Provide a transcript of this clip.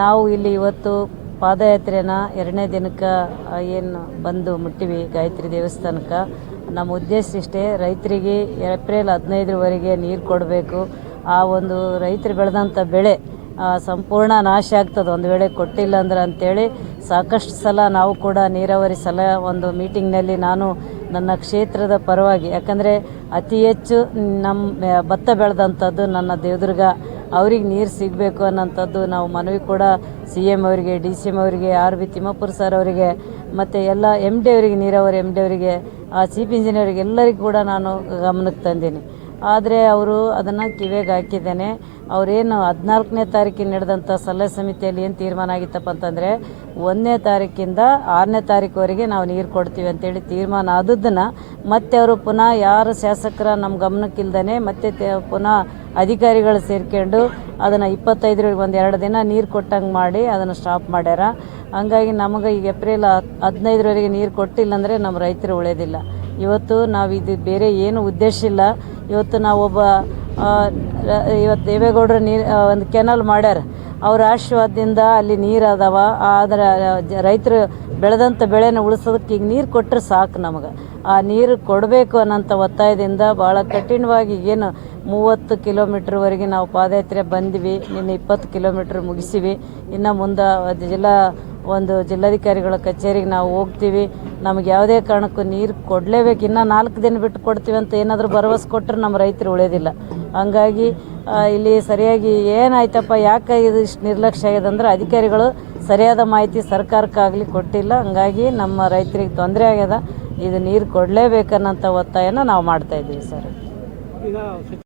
ನಾವು ಇಲ್ಲಿ ಇವತ್ತು ಪಾದಯಾತ್ರೆನ ಎರಡನೇ ದಿನಕ್ಕೆ ಏನು ಬಂದು ಮುಟ್ಟಿವಿ ಗಾಯತ್ರಿ ದೇವಸ್ಥಾನಕ್ಕೆ. ನಮ್ಮ ಉದ್ದೇಶ ಇಷ್ಟೇ, ರೈತರಿಗೆ ಏಪ್ರಿಲ್ ಹದಿನೈದರವರೆಗೆ ನೀರು ಕೊಡಬೇಕು. ಆ ಒಂದು ರೈತರು ಬೆಳೆದಂಥ ಬೆಳೆ ಸಂಪೂರ್ಣ ನಾಶ ಆಗ್ತದೆ. ಒಂದು ವೇಳೆ ಕೊಟ್ಟಿಲ್ಲ ಅಂದ್ರೆ ಅಂಥೇಳಿ ಸಾಕಷ್ಟು ಸಲ ನಾವು ಕೂಡ ನೀರಾವರಿ ಸಲ ಒಂದು ಮೀಟಿಂಗ್ನಲ್ಲಿ ನಾನು ನನ್ನ ಕ್ಷೇತ್ರದ ಪರವಾಗಿ, ಯಾಕಂದರೆ ಅತಿ ಹೆಚ್ಚು ನಮ್ಮ ಭತ್ತ ಬೆಳೆದಂಥದ್ದು ನನ್ನ ದೇವದುರ್ಗ. ಅವ್ರಿಗೆ ನೀರು ಸಿಗಬೇಕು ಅನ್ನೋಂಥದ್ದು ನಾವು ಮನವಿ ಕೂಡ ಸಿ ಎಂ ಅವರಿಗೆ, ಡಿ ಸಿ ಎಂ ಅವರಿಗೆ, ಆರ್ ಬಿ ತಿಮ್ಮಾಪುರ್ ಸರ್ ಅವರಿಗೆ, ಮತ್ತು ಎಲ್ಲ ಎಂ ಡಿ ಅವರಿಗೆ, ನೀರಾವರಿ ಎಂ ಡಿ ಅವರಿಗೆ, ಆ ಚೀಫ್ ಇಂಜಿನಿಯರಿಗೆ ಎಲ್ಲರಿಗೂ ಕೂಡ ನಾನು ಗಮನಕ್ಕೆ ತಂದೀನಿ. ಆದರೆ ಅವರು ಅದನ್ನು ಕಿವಿಗೆ ಹಾಕಿದ್ದೇನೆ. ಅವರೇನು ಹದಿನಾಲ್ಕನೇ ತಾರೀಕಿಗೆ ನಡೆದಂಥ ಸಲಹೆ ಸಮಿತಿಯಲ್ಲಿ ಏನು ತೀರ್ಮಾನ ಆಗಿತ್ತಪ್ಪ ಅಂತಂದರೆ, ಒಂದನೇ ತಾರೀಕಿಂದ ಆರನೇ ತಾರೀಕುವರೆಗೆ ನಾವು ನೀರು ಕೊಡ್ತೀವಿ ಅಂತೇಳಿ ತೀರ್ಮಾನ ಆದದ್ದನ್ನು ಮತ್ತೆ ಅವರು ಪುನಃ ಯಾರು ಶಾಸಕರ ನಮ್ಮ ಗಮನಕ್ಕಿಲ್ದೇ ಮತ್ತೆ ಪುನಃ ಅಧಿಕಾರಿಗಳು ಸೇರ್ಕೊಂಡು ಅದನ್ನು ಇಪ್ಪತ್ತೈದರವರೆಗೆ ಒಂದು ಎರಡು ದಿನ ನೀರು ಕೊಟ್ಟಂಗೆ ಮಾಡಿ ಅದನ್ನು ಸ್ಟಾಪ್ ಮಾಡ್ಯಾರ. ಹಂಗಾಗಿ ನಮಗೆ ಈಗ ಏಪ್ರಿಲ್ ಹದಿನೈದರವರೆಗೆ ನೀರು ಕೊಟ್ಟಿಲ್ಲ ಅಂದರೆ ನಮ್ಮ ರೈತರು ಉಳಿಯೋದಿಲ್ಲ ಇವತ್ತು ನಾವು ಇದು ಬೇರೆ ಏನು ಉದ್ದೇಶ ಇಲ್ಲ. ಇವತ್ತು ಒಬ್ಬ ಇವತ್ತು ದೇವೇಗೌಡರು ನೀರು ಒಂದು ಕೆನಲ್ ಮಾಡ್ಯಾರ. ಅವ್ರ ಆಶೀರ್ವಾದದಿಂದ ಅಲ್ಲಿ ನೀರು ಅದಾವ. ಆದ್ರೆ, ರೈತರು ಬೆಳೆದಂಥ ಬೆಳೆನ ಉಳಿಸೋದಕ್ಕೆ ಈಗ ನೀರು ಕೊಟ್ಟರೆ ಸಾಕು ನಮಗೆ. ಆ ನೀರು ಕೊಡಬೇಕು ಅನ್ನೋಂಥ ಒತ್ತಾಯದಿಂದ ಭಾಳ ಕಠಿಣವಾಗಿ ಏನು ಮೂವತ್ತು ಕಿಲೋಮೀಟ್ರ್ವರೆಗೆ ನಾವು ಪಾದಯಾತ್ರೆ ಬಂದ್ವಿ. ಇನ್ನು ಇಪ್ಪತ್ತು ಕಿಲೋಮೀಟ್ರ್ ಮುಗಿಸಿವಿ. ಇನ್ನು ಮುಂದೆ ಜಿಲ್ಲಾ, ಒಂದು ಜಿಲ್ಲಾಧಿಕಾರಿಗಳ ಕಚೇರಿಗೆ ನಾವು ಹೋಗ್ತೀವಿ. ನಮಗೆ ಯಾವುದೇ ಕಾರಣಕ್ಕೂ ನೀರು ಕೊಡಲೇಬೇಕು. ಇನ್ನು ನಾಲ್ಕು ದಿನ ಬಿಟ್ಟು ಕೊಡ್ತೀವಿ ಅಂತ ಏನಾದರೂ ಭರವಸೆ ಕೊಟ್ಟರೆ ನಮ್ಮ ರೈತರು ಉಳಿಯೋದಿಲ್ಲ ಹಂಗಾಗಿ ಇಲ್ಲಿ ಸರಿಯಾಗಿ ಏನಾಯ್ತಪ್ಪ, ಯಾಕೆ ಇದು ಇಷ್ಟು ನಿರ್ಲಕ್ಷ್ಯ ಆಗಿದೆ ಅಂದ್ರೆ ಅಧಿಕಾರಿಗಳು ಸರಿಯಾದ ಮಾಹಿತಿ ಸರ್ಕಾರಕ್ಕಾಗಲಿ ಕೊಟ್ಟಿಲ್ಲ. ಹಂಗಾಗಿ ನಮ್ಮ ರೈತರಿಗೆ ತೊಂದರೆ ಆಗ್ಯದ. ಇದು ನೀರು ಕೊಡಲೇಬೇಕನ್ನೋಂಥ ಒತ್ತಾಯನ ನಾವು ಮಾಡ್ತಾಯಿದ್ದೀವಿ ಸರ್.